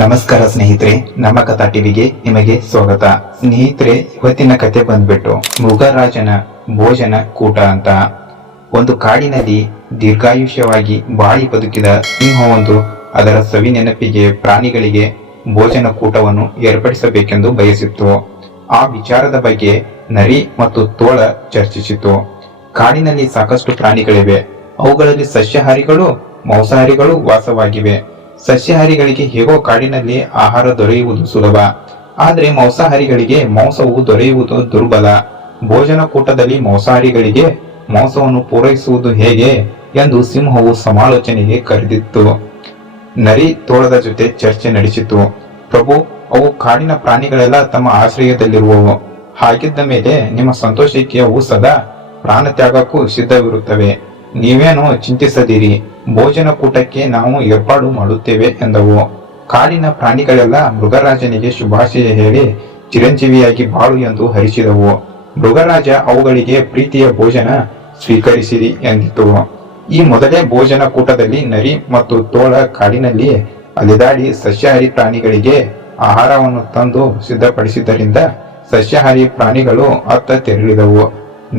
ನಮಸ್ಕಾರ ಸ್ನೇಹಿತರೆ, ನಮ್ಮ ಕಥಾ ಟಿವಿಗೆ ನಿಮಗೆ ಸ್ವಾಗತ. ಸ್ನೇಹಿತರೆ, ಇವತ್ತಿನ ಕತೆ ಬಂದ್ಬಿಟ್ಟು ಮೃಗರಾಜನ ಭೋಜನ ಕೂಟ ಅಂತ. ಒಂದು ಕಾಡಿನಲ್ಲಿ ದೀರ್ಘಾಯುಷ್ಯವಾಗಿ ಬಾಳಿ ಬದುಕಿದ ಸಿಂಹವೊಂದು ಅದರ ಸವಿ ನೆನಪಿಗೆ ಪ್ರಾಣಿಗಳಿಗೆ ಭೋಜನ ಕೂಟವನ್ನು ಏರ್ಪಡಿಸಬೇಕೆಂದು ಬಯಸಿತ್ತು. ಆ ವಿಚಾರದ ಬಗ್ಗೆ ನರಿ ಮತ್ತು ತೋಳ ಚರ್ಚಿಸಿತು. ಕಾಡಿನಲ್ಲಿ ಸಾಕಷ್ಟು ಪ್ರಾಣಿಗಳಿವೆ. ಅವುಗಳಲ್ಲಿ ಸಸ್ಯಾಹಾರಿಗಳು ಮಾಂಸಾಹಾರಿಗಳು ವಾಸವಾಗಿವೆ. ಸಸ್ಯಾಹಾರಿಗಳಿಗೆ ಹೇಗೋ ಕಾಡಿನಲ್ಲಿ ಆಹಾರ ದೊರೆಯುವುದು ಸುಲಭ, ಆದರೆ ಮಾಂಸಾಹಾರಿಗಳಿಗೆ ಮಾಂಸವು ದೊರೆಯುವುದು ದುರ್ಬಲ. ಭೋಜನ ಕೂಟದಲ್ಲಿ ಮಾಂಸಾಹಾರಿಗಳಿಗೆ ಮಾಂಸವನ್ನು ಪೂರೈಸುವುದು ಹೇಗೆ ಎಂದು ಸಿಂಹವು ಸಮಾಲೋಚನೆಗೆ ಕರೆದಿತ್ತು. ನರಿ ತೋಳದ ಜೊತೆ ಚರ್ಚೆ ನಡೆಸಿತು. ಪ್ರಭು, ಅವು ಕಾಡಿನ ಪ್ರಾಣಿಗಳೆಲ್ಲ ತಮ್ಮ ಆಶ್ರಯದಲ್ಲಿರುವವು. ಹಾಗಿದ್ದ ಮೇಲೆ ನಿಮ್ಮ ಸಂತೋಷಕ್ಕೆ ಅವು ಸದಾ ಪ್ರಾಣ ತ್ಯಾಗಕ್ಕೂ ಸಿದ್ಧವಿರುತ್ತವೆ. ನೀವೇನು ಚಿಂತಿಸದಿರಿ, ಭೋಜನ ಕೂಟಕ್ಕೆ ನಾವು ಏರ್ಪಾಡು ಮಾಡುತ್ತೇವೆ ಎಂದವು. ಕಾಡಿನ ಪ್ರಾಣಿಗಳೆಲ್ಲ ಮೃಗರಾಜನಿಗೆ ಶುಭಾಶಯ ಹೇಳಿ ಚಿರಂಜೀವಿಯಾಗಿ ಬಾಳು ಎಂದು ಹರಿಸಿದವು. ಮೃಗರಾಜ ಅವುಗಳಿಗೆ ಪ್ರೀತಿಯ ಭೋಜನ ಸ್ವೀಕರಿಸಿರಿ ಎಂದಿತು. ಈ ಮೊದಲೇ ಭೋಜನ ಕೂಟದಲ್ಲಿ ನರಿ ಮತ್ತು ತೋಳ ಕಾಡಿನಲ್ಲಿ ಅಲೆದಾಡಿ ಸಸ್ಯಾಹಾರಿ ಪ್ರಾಣಿಗಳಿಗೆ ಆಹಾರವನ್ನು ತಂದು ಸಿದ್ಧಪಡಿಸಿದ್ದರಿಂದ ಸಸ್ಯಾಹಾರಿ ಪ್ರಾಣಿಗಳು ಅತ್ತ ತೆರಳಿದವು.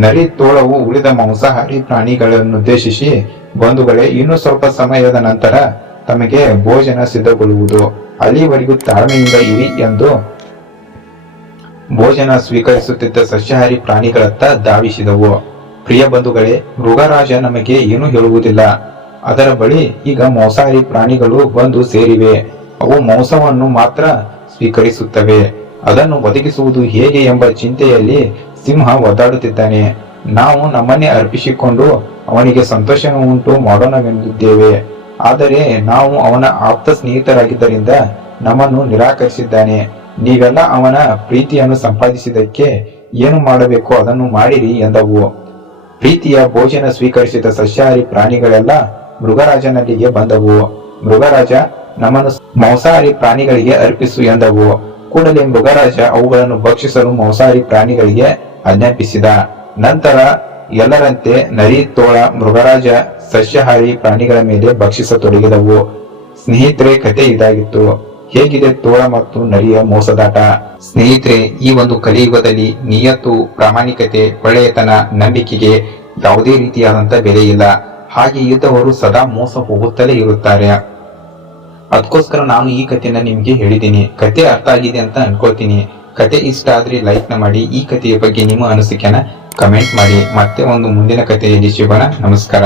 ನರಿ ತೋಳವು ಉಳಿದ ಮಾಂಸಾಹಾರಿ ಪ್ರಾಣಿಗಳನ್ನುದ್ದೇಶಿಸಿ, ಬಂಧುಗಳೇ, ಇನ್ನು ಸ್ವಲ್ಪ ಸಮಯದ ನಂತರ ತಮಗೆ ಭೋಜನ ಸಿದ್ಧಗೊಳ್ಳುವುದು, ಅಲ್ಲಿವರೆಗೂ ತಾಳ್ಮೆಯಿಂದ ಇರಿ ಎಂದು ಭೋಜನ ಸ್ವೀಕರಿಸುತ್ತಿದ್ದ ಸಸ್ಯಾಹಾರಿ ಪ್ರಾಣಿಗಳತ್ತ ಧಾವಿಸಿದವು. ಪ್ರಿಯ ಬಂಧುಗಳೇ, ಮೃಗರಾಜ ನಮಗೆ ಏನೂ ಹೇಳುವುದಿಲ್ಲ. ಅದರ ಬಳಿ ಈಗ ಮಾಂಸಾಹಾರಿ ಪ್ರಾಣಿಗಳು ಬಂದು ಸೇರಿವೆ. ಅವು ಮಾಂಸವನ್ನು ಮಾತ್ರ ಸ್ವೀಕರಿಸುತ್ತವೆ. ಅದನ್ನು ಒದಗಿಸುವುದು ಹೇಗೆ ಎಂಬ ಚಿಂತೆಯಲ್ಲಿ ಸಿಂಹ ಒದ್ದಾಡುತ್ತಿದ್ದಾನೆ. ನಾವು ನಮ್ಮನ್ನೇ ಅರ್ಪಿಸಿಕೊಂಡು ಅವನಿಗೆ ಸಂತೋಷವನ್ನುಂಟು ಮಾಡೋಣವೆಂದಿದ್ದೇವೆ. ಆದರೆ ನಾವು ಅವನ ಆಪ್ತ ಸ್ನೇಹಿತರಾಗಿದ್ದರಿಂದ ನಮ್ಮನ್ನು ನಿರಾಕರಿಸಿದ್ದಾನೆ. ನೀವೆಲ್ಲ ಅವನ ಪ್ರೀತಿಯನ್ನು ಸಂಪಾದಿಸಿದ್ದಕ್ಕೆ ಏನು ಮಾಡಬೇಕು ಅದನ್ನು ಮಾಡಿರಿ ಎಂದವು. ಪ್ರೀತಿಯ ಭೋಜನ ಸ್ವೀಕರಿಸಿದ ಸಸ್ಯಾಹಾರಿ ಪ್ರಾಣಿಗಳೆಲ್ಲ ಮೃಗರಾಜನಲ್ಲಿಗೆ ಬಂದವು. ಮೃಗರಾಜ, ನಮ್ಮನ್ನು ಮಾಂಸಾಹಾರಿ ಪ್ರಾಣಿಗಳಿಗೆ ಅರ್ಪಿಸು ಎಂದವು. ಕೂಡಲೇ ಮೃಗರಾಜ ಅವುಗಳನ್ನು ಭಕ್ಷಿಸಲು ಮಾಂಸಾಹಾರಿ ಪ್ರಾಣಿಗಳಿಗೆ ಆಜ್ಞಾಪಿಸಿದ. ನಂತರ ಎಲ್ಲರಂತೆ ನರಿ, ತೋಳ, ಮೃಗರಾಜ ಸಸ್ಯಾಹಾರಿ ಪ್ರಾಣಿಗಳ ಮೇಲೆ ಭಕ್ಷಿಸತೊಡಗಿದವು. ಸ್ನೇಹಿತರೆ, ಕತೆ ಇದಾಗಿತ್ತು. ಹೇಗಿದೆ ತೋಳ ಮತ್ತು ನರಿಯ ಮೋಸದಾಟ? ಸ್ನೇಹಿತರೆ, ಈ ಒಂದು ಕಲಿಯುಗದಲ್ಲಿ ನಿಯತ್ತು, ಪ್ರಾಮಾಣಿಕತೆ, ಒಳ್ಳೆಯತನ, ನಂಬಿಕೆಗೆ ಯಾವುದೇ ರೀತಿಯಾದಂತ ಬೆಲೆ ಇಲ್ಲ. ಹಾಗೆ ಇದ್ದವರು ಸದಾ ಮೋಸ ಹೋಗುತ್ತಲೇ ಇರುತ್ತಾರೆ. ಅದಕ್ಕೋಸ್ಕರ ನಾನು ಈ ಕಥೆಯನ್ನ ನಿಮ್ಗೆ ಹೇಳಿದ್ದೀನಿ. ಕತೆ ಅರ್ಥ ಆಗಿದೆ ಅಂತ ಅನ್ಕೊಳ್ತೀನಿ. ಕತೆ ಇಷ್ಟ ಆದ್ರೆ ಲೈಕ್ ನ ಮಾಡಿ. ಈ ಕಥೆಯ ಬಗ್ಗೆ ನಿಮ್ಮ ಅನಿಸಿಕೆನ ಕಮೆಂಟ್ ಮಾಡಿ. ಮತ್ತೆ ಒಂದು ಮುಂದಿನ ಕಥೆಯಲ್ಲಿ ಸಿಗೋಣ. ನಮಸ್ಕಾರ.